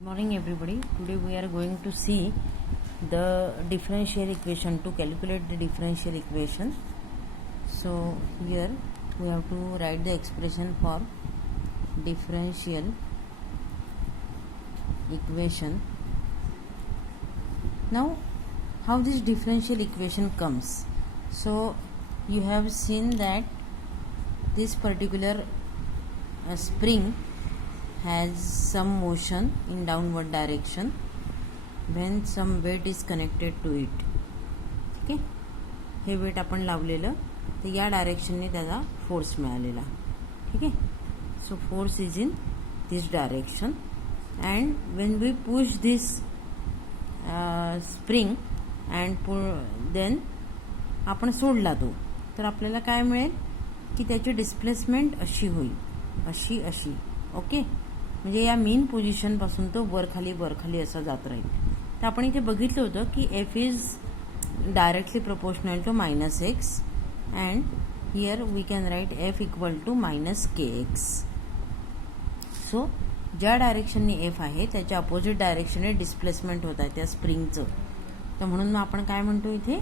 Good morning everybody. Today we are going to see the differential equation, to calculate the differential equation. So here we have to write the expression for differential equation. Now how this differential equation comes? So you have seen that this particular spring has some motion in downward direction when some weight is connected to it. ठीक आहे, हे weight आपण लावलेलं तर या डायरेक्शनने त्याला force मिळालेला. ठीक आहे, so force is in this direction and when we push this spring and then आपण सोडला तो, तर आपल्याला काय मिळेल की त्याची डिस्प्लेसमेंट अशी होईल, अशी अशी. ओके, म्हणजे या मेन पोझिशन पासून तो वर खाली असा जात राहील. तर आपण इथे बघितलं होतं की F is directly proportional to -x and here we can write F equal to -kx. So ज्या डायरेक्शनने एफ आहे त्याच्या अपोजिट डायरेक्शनने डिस्प्लेसमेंट होत आहे त्या स्प्रिंगचं, तर म्हणून मग आपण काय म्हणतो इथे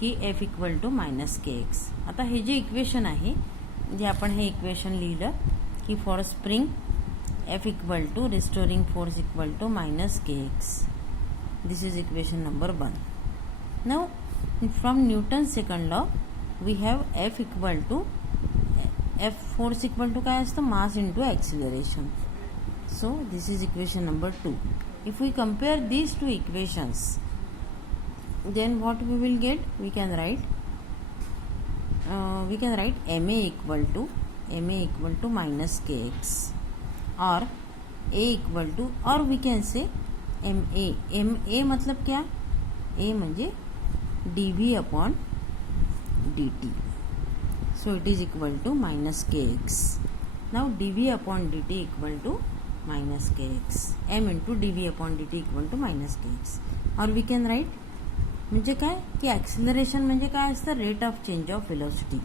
की एफ इक्वल टू -kx. आता हे जे इक्वेशन आहे, जे आपण हे इक्वेशन लिहिलं की for spring F equal to restoring force equal to -kx. This is equation number 1. Now from Newton's second law we have F equal to F force equal to काय असतं, mass into acceleration. So this is equation number 2. If we compare these two equations, then what we will get? We can write ma equal to -kx. or a equal to, or we can say ma मतलब क्या, a म्हणजे dv upon dt. So it is equal to -kx. Now dv upon dt equal to -kx. m into dv upon dt equal to -kx. or we can write म्हणजे काय की acceleration म्हणजे काय असतं, rate of change of velocity.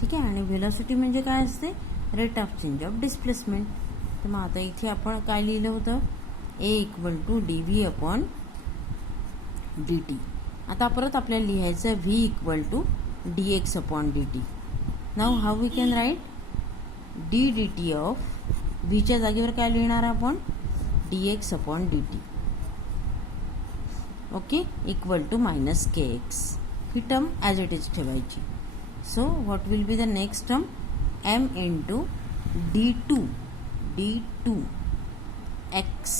ठीक आहे, आणि velocity म्हणजे काय असते, rate of change of displacement. तर मग आता इथे आपण काय लिहिलं होतं, a equal to d v upon d t. आता परत आपल्याला लिहायचं v equal to d x upon d t. Now how we can write d d t of व्हीच्या जागेवर काय लिहिणार आपण, d x upon d t. Okay, equal to -kx. ही टर्म ॲज इट इज ठेवायची. So what will be the next term, m into d2 x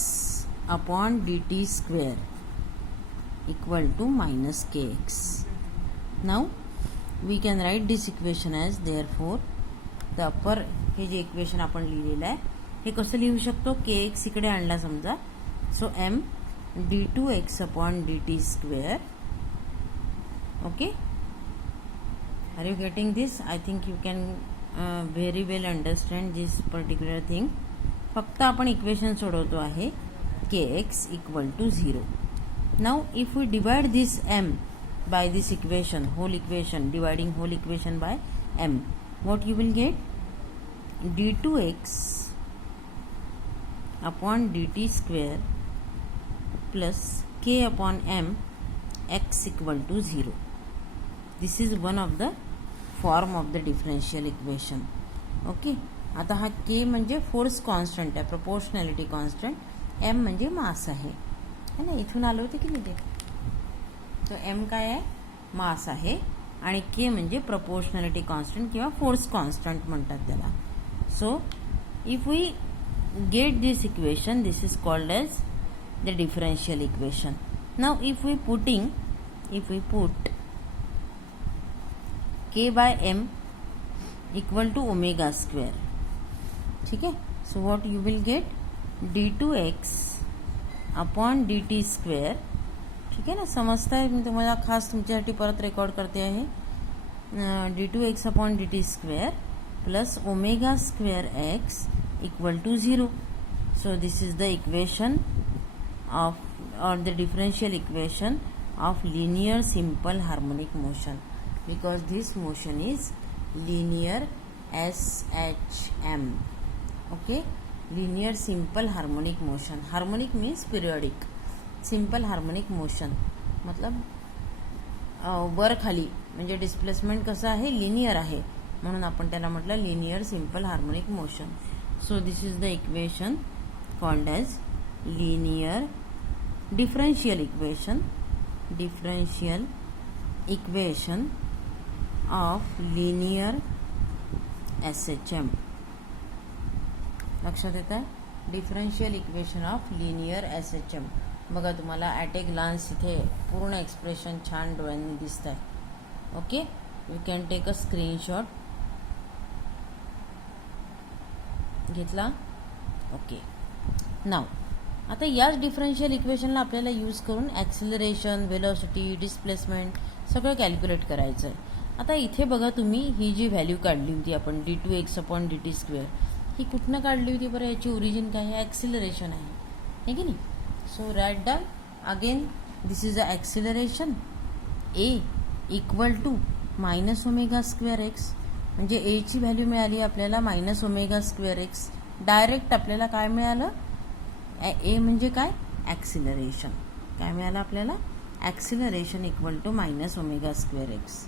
upon dt square equal to -kx. Now we can write this equation as, therefore the upper, हे जे equation आपण लिहिलेलं आहे हे कसं लिहू शकतो, kx इकडे आणला समजा. So m d2x upon dt square. okay, are you getting this? I think you can very well understand this particular thing. फक्त आपण इक्वेशन सोडवतो आहे kx equal to 0. Now if we divide this m by this equation, whole equation, dividing whole equation by m, what you will get, d2x upon dt square plus k upon m x equal to 0. This is one of the form of the differential equation. Okay, आता हा के म्हणजे force constant आहे, proportionality constant. M म्हणजे मास आहे ना, इथून आलो होते की नाही ते. तो एम काय आहे, मास आहे, आणि के म्हणजे प्रोपोर्शनॅलिटी कॉन्स्टंट किंवा फोर्स कॉन्स्टंट म्हणतात त्याला. So if we get this equation, this is called as the differential equation. Now if we put k by m equal to omega square. ठीक है, so what you will get, d2x upon dt square. ठीक है ना, समजता है, मी तुम्हाला खास तुमच्यासाठी परत रेकॉर्ड करते आहे. d2x upon dt square plus omega square x equal to 0. So this is the equation of, or the differential equation of linear simple harmonic motion, because this motion is linear SHM. Okay, linear simple harmonic motion. Harmonic means periodic. Simple harmonic motion मतलब वर खाली, म्हणजे displacement कसं आहे, linear आहे, म्हणून आपण त्याला म्हटलं linear simple harmonic motion. So this is the equation called as linear differential equation. Differential equation of linear SHM. लक्षात येत आहे, differential equation of linear SHM. बघा तुम्हाला ॲट ए ग्लान्स इथे पूर्ण एक्सप्रेशन छान डोळ्यांनी दिसत आहे. Okay, you can take a screenshot. घेतला. ओके. नाव आता याच डिफरन्शियल इक्वेशनला आपल्याला यूज करून ॲक्सिलरेशन, व्हेलॉसिटी, डिस्प्लेसमेंट सगळं कॅल्क्युलेट करायचं आहे. आता इथे बघा तुम्ही ही जी व्हॅल्यू काढली होती आपण d2x/dt², ही कुठनं काढली होती बरं? याची ओरिजिन काय आहे? ॲक्सिलरेशन आहे की नाही? So write down again this is a acceleration A equal to -ω²x. म्हणजे एची व्हॅल्यू मिळाली आपल्याला -ω²x. डायरेक्ट आपल्याला काय मिळालं? ए म्हणजे काय? ॲक्सिलरेशन. काय मिळालं आपल्याला? Acceleration equal to -ω²x.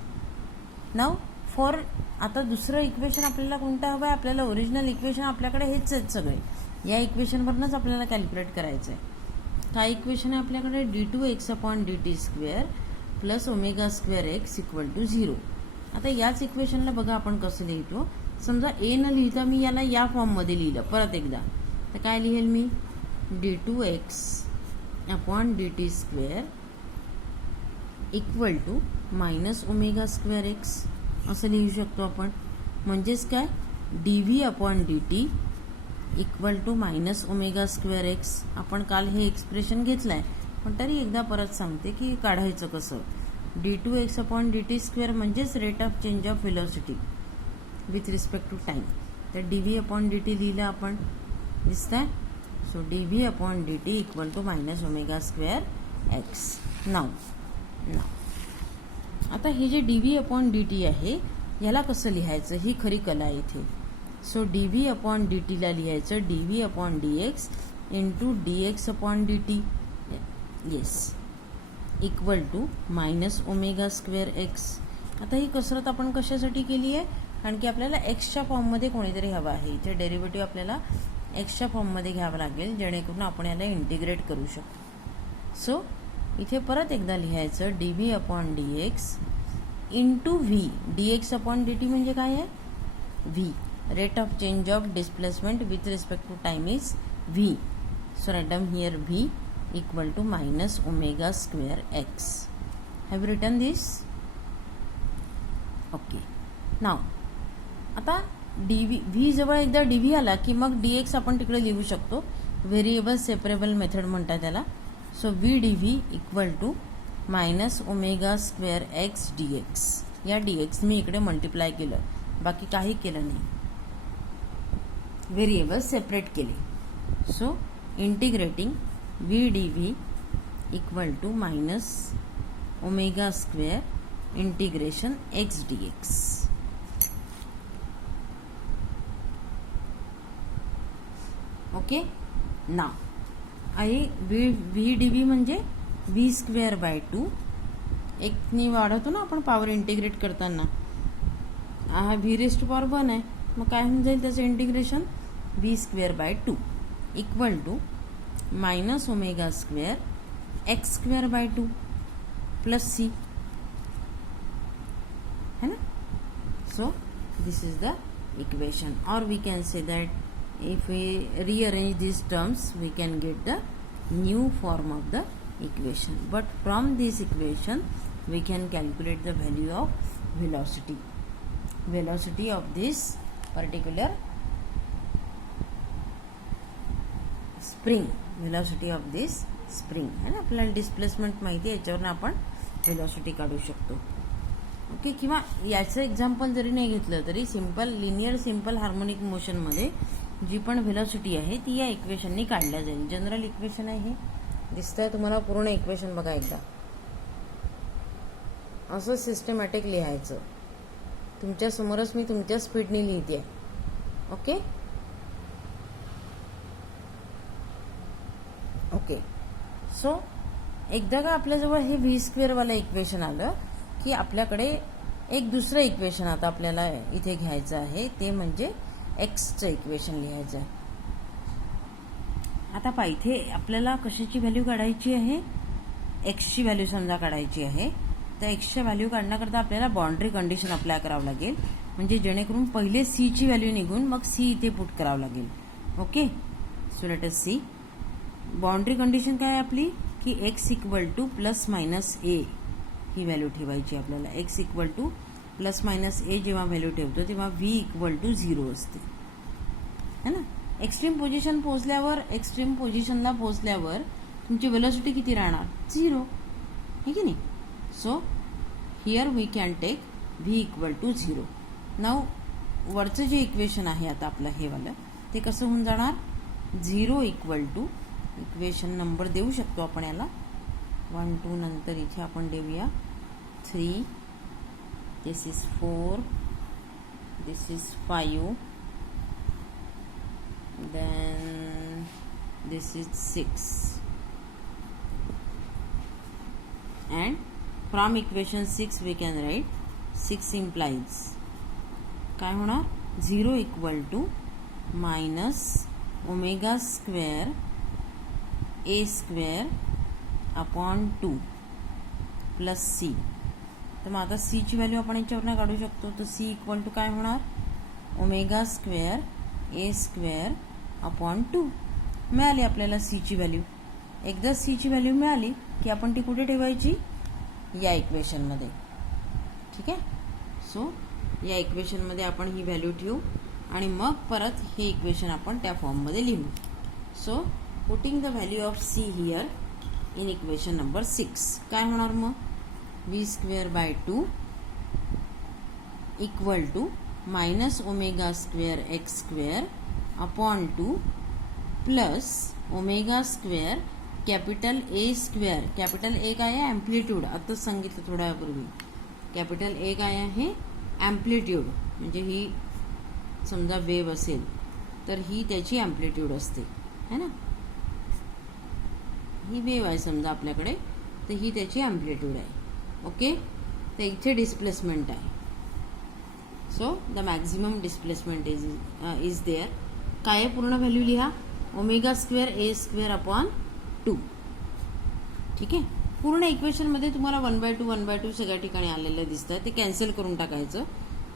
Now for आता दुसरं इक्वेशन आपल्याला कोणतं हवं आहे? आपल्याला ओरिजिनल इक्वेशन आपल्याकडे हेच आहेत सगळे. या इक्वेशनवरनंच आपल्याला कॅल्क्युलेट करायचं आहे. काय इक्वेशन आहे आपल्याकडे? d2x/dt² plus ω²x equal to 0. आता याच इक्वेशनला बघा आपण कसं लिहितो. समजा ए न लिहिता मी याला या फॉर्ममध्ये लिहिलं परत एकदा, तर काय लिहेल मी? d2x/dt² इक्वल टू -ω²x असं लिहू शकतो आपण. म्हणजेच काय? dv/dt equal to -ω²x. आपण काल हे एक्सप्रेशन घेतलं आहे, पण तरी एकदा परत सांगते की काढायचं कसं. d2x/dt² म्हणजेच rate of change of velocity with respect to time. तर dv/dt लिहिलं आपण, दिसतंय. So dv/dt equal to -ω²x. नाव आता हे जे dv/dt आहे याला कसं लिहायचं, ही खरी कला आहे इथे. सो dv/dt ला लिहायचं dv/dx into dx/dt yes equal to -ω²x. आता ही कसरत आपण कशासाठी केली आहे? कारण की आपल्याला एक्सच्या फॉर्ममध्ये कोणीतरी हवं आहे. इथे डेरिव्हेटिव्ह आपल्याला एक्सच्या फॉर्ममध्ये घ्यावं लागेल, जेणेकरून आपण याला इंटिग्रेट करू शकतो. सो इथे परत एकदा लिहायचं dv/dx इंटू व्ही. dx/dt म्हणजे काय आहे? V. Rate of change of displacement with respect to time is v. So write down here v equal to -ω²x. Have written this? Okay. Now आता व्ही जवळ एकदा dv आला की मग dx आपण तिकडे लिहू शकतो. व्हेरिएबल सेपरेबल मेथड म्हणतात त्याला. So v dv equal to -ω²x dx. या dx मी इकडे मल्टिप्लाय केलं, बाकी काही केलं नाही. व्हेरिएबल सेपरेट केले. So integrating v dv equal to -ω² integration x dx. Okay. Now आहे व्ही dv म्हणजे v²/2. एकनी वाढवतो ना आपण पॉवर इंटिग्रेट करताना. हा v⁻⁴ आहे, मग काय होऊन जाईल त्याचं integration? v²/2 equal to -ω² x²/2 plus c है ना. So this is the equation. और we can say that if we rearrange these terms we can get the new form of the equation. But from this equation we can calculate the value of velocity of this particular spring. velocity of this spring है ना. आपल्याला displacement माहिती आहे, याच्यावरून आपण velocity काढू शकतो. Okay. किंवा याचं एक्झाम्पल जरी नाही घेतलं तरी सिंपल लिनियर सिंपल हार्मोनिक मोशनमध्ये जी पण व्हेलॉसिटी आहे ती या इक्वेशननी काढल्या जाईल. जनरल इक्वेशन आहे हे. दिसतंय तुम्हाला पूर्ण इक्वेशन बघा एकदा. असं सिस्टमॅटिक लिहायचं. तुमच्या समोरच मी तुमच्या स्पीडने लिहिते. ओके. ओके. सो एकदा का आपल्याजवळ हे व्ही स्क्वेअरवालं इक्वेशन आलं की आपल्याकडे एक दुसरं इक्वेशन आता आपल्याला इथे घ्यायचं आहे, ते म्हणजे एक्सचं इक्वेशन लिहायचं आहे. आता पहा, इथे आपल्याला कशाची व्हॅल्यू काढायची आहे, एक्सची व्हॅल्यू समजा काढायची आहे. तर एक्सच्या व्हॅल्यू काढण्याकरता आपल्याला बाउंड्री कंडिशन अप्लाय करावं लागेल, म्हणजे जेणेकरून पहिले सीची व्हॅल्यू निघून मग सी इथे पुट करावं लागेल. Okay. So let us see. Boundary condition काय आहे आपली, की x equal to plus minus a ही व्हॅल्यू ठेवायची आपल्याला. X equal to plus minus a जेव्हा व्हॅल्यू ठेवतो तेव्हा व्ही इक्वल टू 0 असते, है ना. एक्स्ट्रीम पोझिशनला पोहोचल्यावर तुमची वेलोसिटी किती राहणार, 0, है की नाही. So here we can take V equal to 0. Now वरचं जे इक्वेशन आहे आता आपलं हे वालं, ते कसं होऊन जाणार, 0 इक्वल टू, इक्वेशन नंबर देऊ शकतो आपण याला, 1 2 नंतर इथे आपण देऊया 3, this is 4, this is 5, then this is 6, and from equation 6 we can write 6 implies काय होणार, 0 equal to minus omega square A square upon 2 plus C. तर मग आता सीची व्हॅल्यू आपण याच्यावरनं काढू शकतो. तर सी इक्वल टू काय होणार, omega square A square upon 2 मिळाली आपल्याला सीची व्हॅल्यू. एकदा सीची व्हॅल्यू मिळाली की आपण ती कुठे ठेवायची, या इक्वेशनमध्ये. ठीक आहे. सो या इक्वेशनमध्ये आपण ही व्हॅल्यू ठेवू आणि मग परत हे इक्वेशन आपण त्या फॉर्ममध्ये लिहू. So putting the value of C here in equation number 6 काय होणार मग, V square by 2 equal to minus omega square X square upon 2 plus omega square capital A square. Capital A काय आहे, ॲम्प्लिट्यूड. आताच सांगितलं थोड्या वेळापूर्वी. कॅपिटल ए काय आहे, ॲम्प्लिट्यूड. म्हणजे ही समजा वेव्ह असेल तर ही त्याची ॲम्प्लिट्यूड असते, है ना. ही वेव्ह आहे समजा आपल्याकडे, तर ही त्याची ॲम्प्लिट्यूड आहे. ओके. तर इथे डिस्प्लेसमेंट आहे. So the maximum displacement is there. काय आहे, पूर्ण व्हॅल्यू लिहा, omega square A square upon 2. ठीक आहे. पूर्ण इक्वेशनमध्ये तुम्हाला 1/2 1/2 सगळ्या ठिकाणी आलेलं दिसतं, ते कॅन्सल करून टाकायचं.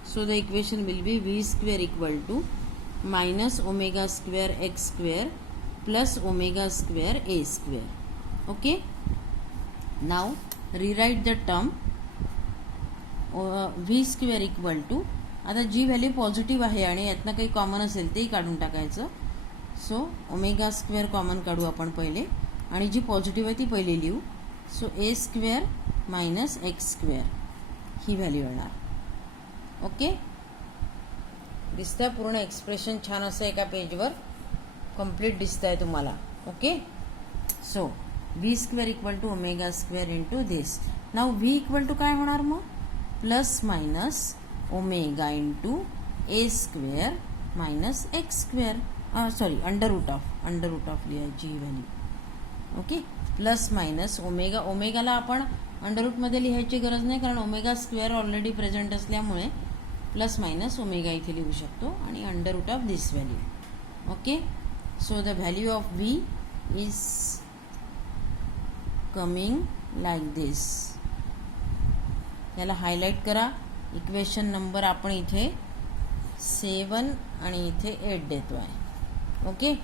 So the equation will be V square equal to minus omega square X square plus omega square A square. Okay. Now rewrite the term V square equal to, आता जी व्हॅल्यू पॉझिटिव्ह आहे आणि यातनं काही common असेल तेही काढून टाकायचं. सो ओमेगा स्क्वेअर कॉमन काढू आपण पहिले आणि जी पॉझिटिव्ह आहे ती पहिले लिहू. सो ए स्क्वेअर मायनस एक्स स्क्वेअर ही व्हॅल्यू येणार. ओके. दिसतंय पूर्ण एक्सप्रेशन छान असं एका पेजवर कम्प्लीट दिसतंय तुम्हाला. Okay. So v square equal to omega square into this. Now v equal to काय होणार मग, plus minus omega into a square minus x square. Sorry, under root of लिहायची ही value. Okay. Plus minus omega, ओमेगाला आपण under रूटमध्ये लिहायची गरज नाही कारण ओमेगा स्क्वेअर ऑलरेडी प्रेझेंट असल्यामुळे प्लस मायनस ओमेगा इथे लिहू शकतो आणि under root of this value. Okay. So the value of v is coming like this. याला हायलाईट करा. इक्वेशन नंबर आपण इथे 7 आणि इथे 8 देतो आहे. Okay.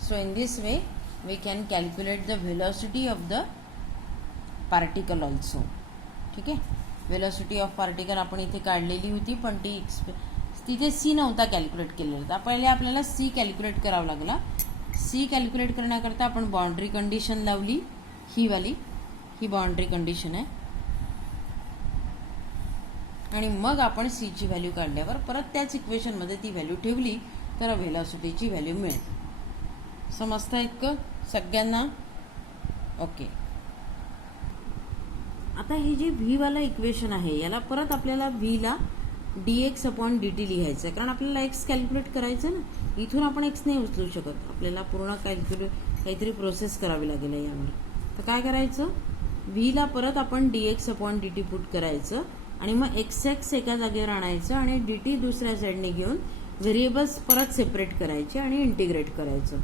So in this way we can calculate the velocity of the particle also. ठीक आहे. velocity of particle आपण इथे काढलेली होती पण तिथे सी नव्हता कॅल्क्युलेट केलेला. तर पहिले आपल्याला सी कॅल्क्युलेट करावं लागला. सी कॅल्क्युलेट करण्याकरता आपण बाउंड्री कंडिशन लावली, ही वाली, ही बाउंड्री कंडिशन आहे. आणि मग आपण सीची व्हॅल्यू काढल्यावर परत त्याच इक्वेशनमध्ये ती व्हॅल्यू ठेवली तर व्हेलॉसिटीची व्हॅल्यू मिळेल. समजतं इतकं सगळ्यांना. ओके. आता हे जे व्ही वाला इक्वेशन आहे याला परत आपल्याला व्हीला dx अपॉन dt लिहायचं आहे कारण आपल्याला एक्स कॅल्क्युलेट करायचं ना. इथून आपण एक्स नाही उचलू शकत, आपल्याला पूर्ण काहीतरी प्रोसेस करावी लागेल यावर. तर काय करायचं, व्हीला परत आपण dx अपॉन dt पुट करायचं आणि मग x एका जागेवर आणायचं आणि dt दुसऱ्या साईडने घेऊन व्हेरिएबल्स परत सेपरेट करायचे आणि इंटिग्रेट करायचं.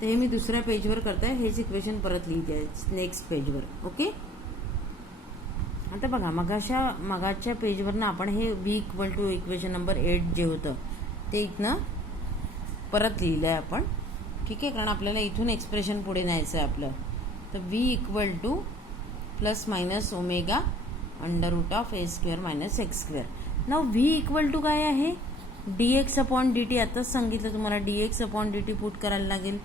तर हे मी दुसऱ्या पेजवर करताय, हेच इक्वेशन परत लिहिते नेक्स्ट पेजवर. ओके. आता बघा, मगाच्या पेजवरनं आपण हे v equal to equation number 8 जे होतं ते इथनं परत लिहिलं आहे आपण. ठीक आहे, कारण आपल्याला इथून एक्सप्रेशन पुढे न्यायचं आहे आपलं. तर v equal to plus minus omega under root of a square minus x square. Now v equal to काय आहे, dx अपॉन dt. आताच सांगितलं तुम्हाला dx अपॉन dt पुट करायला लागेल.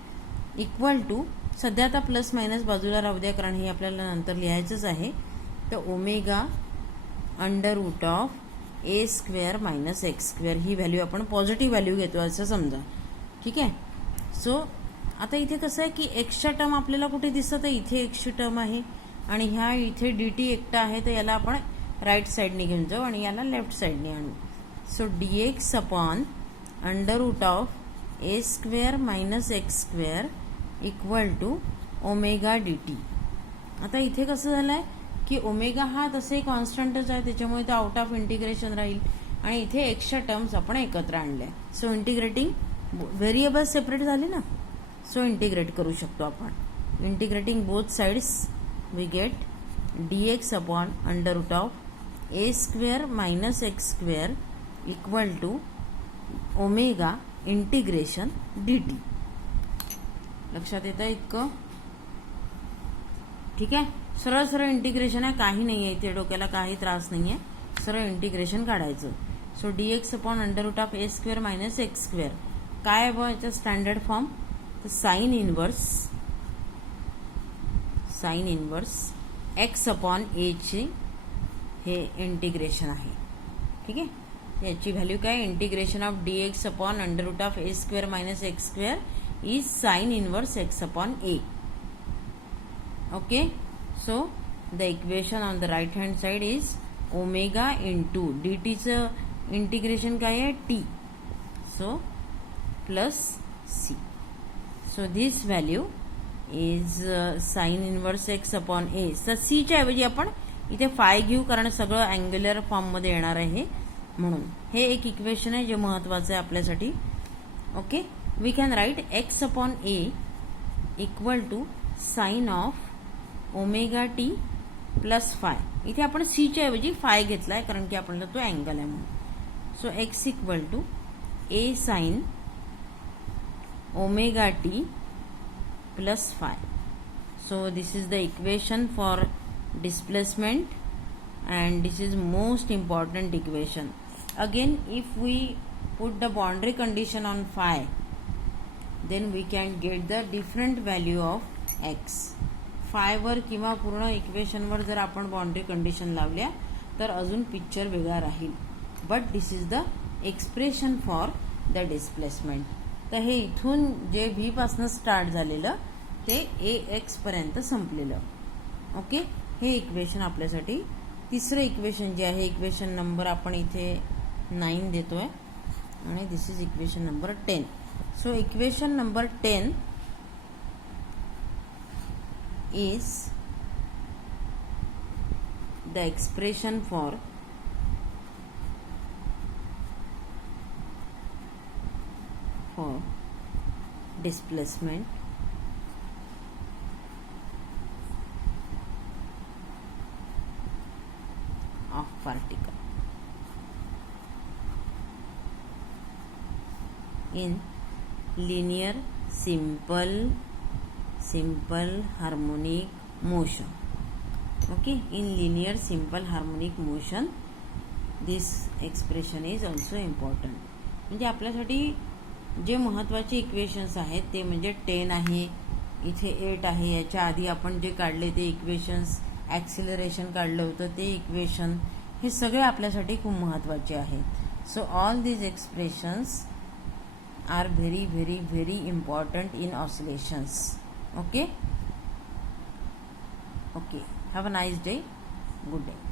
इक्वल टू, सध्या आता प्लस मायनस बाजूला राहू द्या कारण हे आपल्याला नंतर लिहायचंच आहे. तर omega under root of a square minus x square ही व्हॅल्यू आपण पॉझिटिव्ह व्हॅल्यू घेतो असं समजा. ठीक आहे. सो आता इथे कसं आहे की एक्सच्या टर्म आपल्याला कुठे दिसतं, तर इथे एक्सची टर्म आहे आणि ह्या इथे dt एकटा आहे, तर याला आपण राईट साईडने घेऊन जाऊ आणि याला लेफ्ट साईडने आणू. So dx upon under root of a square minus x square equal to omega dt. आता इथे कसं झालं आहे की ओमेगा हा तसे कॉन्स्टंटच आहे, त्याच्यामुळे तो आउट ऑफ इंटिग्रेशन राहील आणि इथे एक्सच्या टर्म्स आपण एकत्र आणल्या. सो इंटिग्रेटिंग व्हेरिएबल सेपरेट झाले ना, सो इंटिग्रेट करू शकतो आपण. Integrating both sides we get dx upon under root of a square minus x square equal to omega integration dt. लक्षात येतं इतकं? ठीक आहे. सरळ सरळ इंटिग्रेशन आहे, काही नाही आहे इथे, डोक्याला काही त्रास नाही आहे, सरळ इंटिग्रेशन काढायचं. So dx upon under root of a square minus x square काय आहे याचा स्टँडर्ड फॉर्म, तर sine inverse x upon a चे हे इंटिग्रेशन आहे. ठीक आहे. याची व्हॅल्यू काय, integration of dx upon under root of a square minus x square is sine inverse x upon a. Okay. So the equation on the right hand side is omega into dt चं integration काय आहे t. So plus c. So this value is sin inverse x upon a. तर c च्या ऐवजी आपण इथे five घेऊ कारण सगळं अँग्युलर फॉर्म मध्ये येणार आहे म्हणून. हे एक इक्वेशन आहे जे महत्वाचं आहे आपल्यासाठी. Okay. We can write x upon a equal to sine of omega T plus phi. इथे आपण सी च्या ऐवजी फाय घेतलाय कारण की आपल्याला तो अँगल आहे म्हणून. So X equal to A sine omega T plus phi. So this is the equation for displacement and this is most important equation. Again, if we put the boundary condition on phi, then we can get the different value of x. Five वर किंवा पूर्ण equation वर जर आपण boundary condition लावल्या तर अजून picture वेगळा राहील. But this is the expression for the displacement. तर हे इथून जे व्ही पासून स्टार्ट झालेलं ते ax पर्यंत संपलेलं. ओके. हे इक्वेशन आपल्यासाठी तिसरं इक्वेशन जे आहे, इक्वेशन नंबर आपण इथे 9 देतोय आणि this is equation number 10. So equation number 10 is the expression for displacement of particle in linear simple harmonic motion. Okay, in linear simple harmonic motion this expression is also important. म्हणजे आपल्यासाठी जे महत्त्वाचे equations आहेत ते म्हणजे 10 आहे, इथे 8 आहे, याच्या आधी आपण जे काढले ते इक्वेशन्स, ॲक्सिलरेशन काढलं होतं ते इक्वेशन, हे सगळे आपल्यासाठी खूप महत्त्वाचे आहेत. So all these expressions are very important in oscillations. Okay. Have a nice day. Good day.